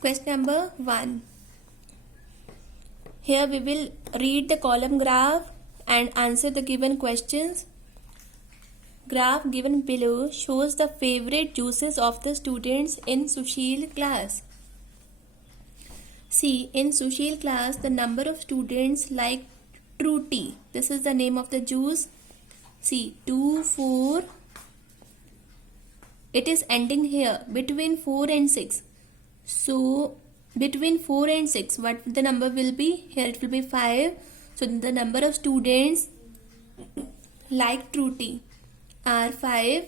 Question number 1. Here we will read the column graph and answer the given questions. Graph given below shows the favorite juices of the students in Sushil class. See, in Sushil class, the number of students like True Tea. This is the name of the juice. See, 2, 4. It is ending here between 4 and 6. So, between 4 and 6, what the number will be? Here it will be 5. So, the number of students like True Tea are 5.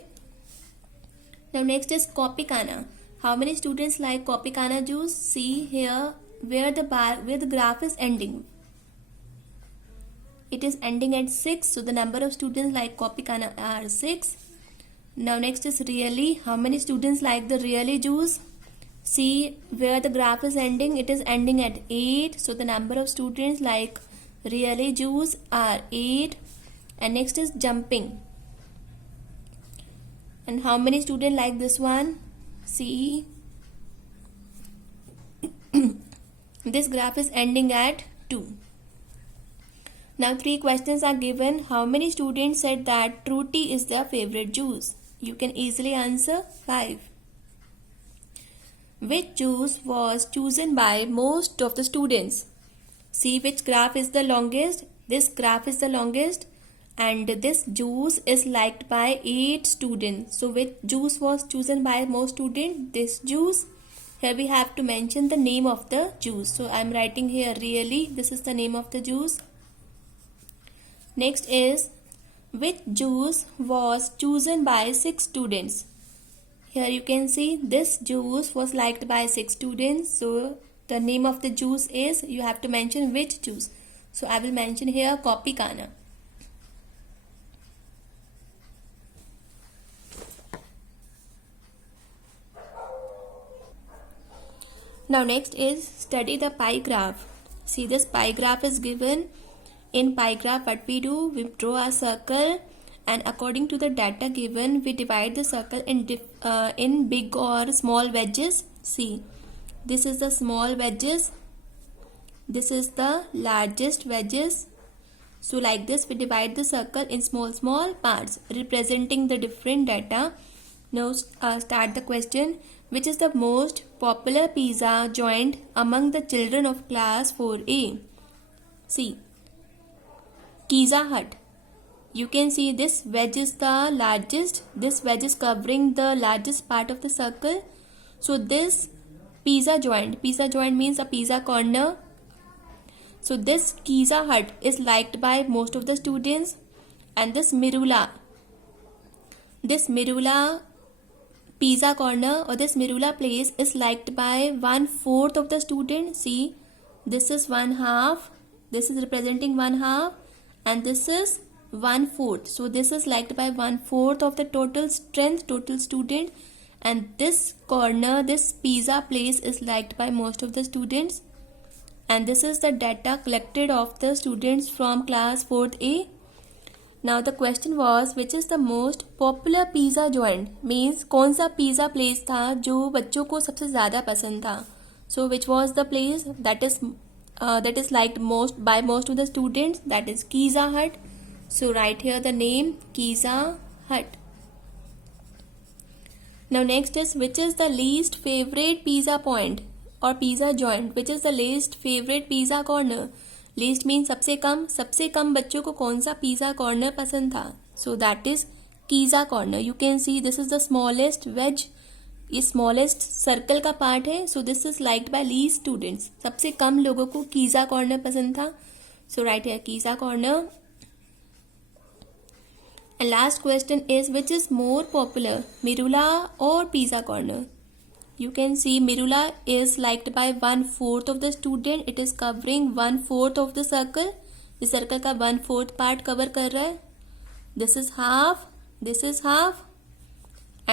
Now, next is Kopikana. How many students like Kopikana juice? See here where the graph is ending. It is ending at 6. So, the number of students like Kopikana are 6. Now, next is Really. How many students like the Really juice? See where the graph is ending. It is ending at 8. So, the number of students like Really juice are 8. And next is Jumping. And how many students like this one? See, this graph is ending at 2. Now 3 questions are given. How many students said that True Tea is their favorite juice? You can easily answer 5. Which juice was chosen by most of the students? See which graph is the longest. This graph is the longest. And this juice is liked by 8 students. So which juice was chosen by most students? This juice. Here we have to mention the name of the juice. So I am writing here Really. This is the name of the juice. Next is which juice was chosen by 6 students? Here you can see this juice was liked by 6 students. So the name of the juice is, you have to mention which juice. So I will mention here Kopikana. Now next is study the pie graph. See, this pie graph is given. In pie graph, what we do, we draw a circle, and according to the data given, we divide the circle in big or small wedges. See, this is the small wedges. This is the largest wedges. So like this, we divide the circle in small parts representing the different data. Now start the question. Which is the most popular pizza joint among the children of class 4A? See, Pizza Hut. You can see this wedge is the largest. This wedge is covering the largest part of the circle. So this pizza joint means a pizza corner. So this Pizza Hut is liked by most of the students. And this Mirula pizza corner or this Mirula place is liked by 1/4 of the students. See, this is 1/2. This is representing 1/2. And this is 1/4. So this is liked by 1/4 of the total strength, total student. And this corner, this pizza place is liked by most of the students. And this is the data collected of the students from class 4th A. Now the question was, which is the most popular pizza joint? Means कौन सा pizza place था जो बच्चों को सबसे ज़्यादा पसंद था? So which was the place that is liked most by most of the students? That is Pizza Hut. So write here the name Pizza Hut. Now next is, which is the least favorite pizza point or pizza joint? Which is the least favorite pizza corner? Least means सबसे कम बच्चों को कौन सा pizza corner पसंद था? So that is pizza corner. You can see this is the smallest wedge. ये smallest circle का part है. So this is liked by least students. सबसे कम लोगों को pizza corner पसंद था. So write here pizza corner. And last question is, which is more popular, Mirula or pizza corner? You can see Mirula is liked by 1/4 of the student. It is covering 1/4 of the circle. इस circle का 1/4 part cover कर रहा है. This is half. This is half.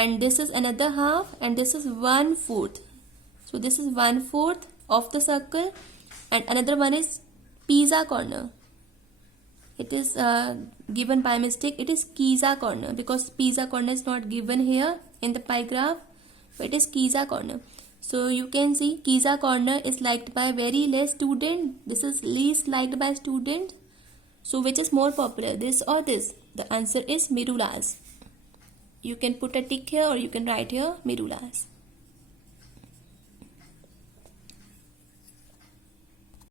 And this is another half. And this is 1/4. So this is 1/4 of the circle. And another one is pizza corner. It is given by mistake. It is pizza corner because pizza corner is not given here in the pie graph. It is pizza corner. So you can see Giza Corner is liked by very less student. This is least liked by students. So which is more popular, this or this? The answer is Mirula's. You can put a tick here or you can write here Mirula's.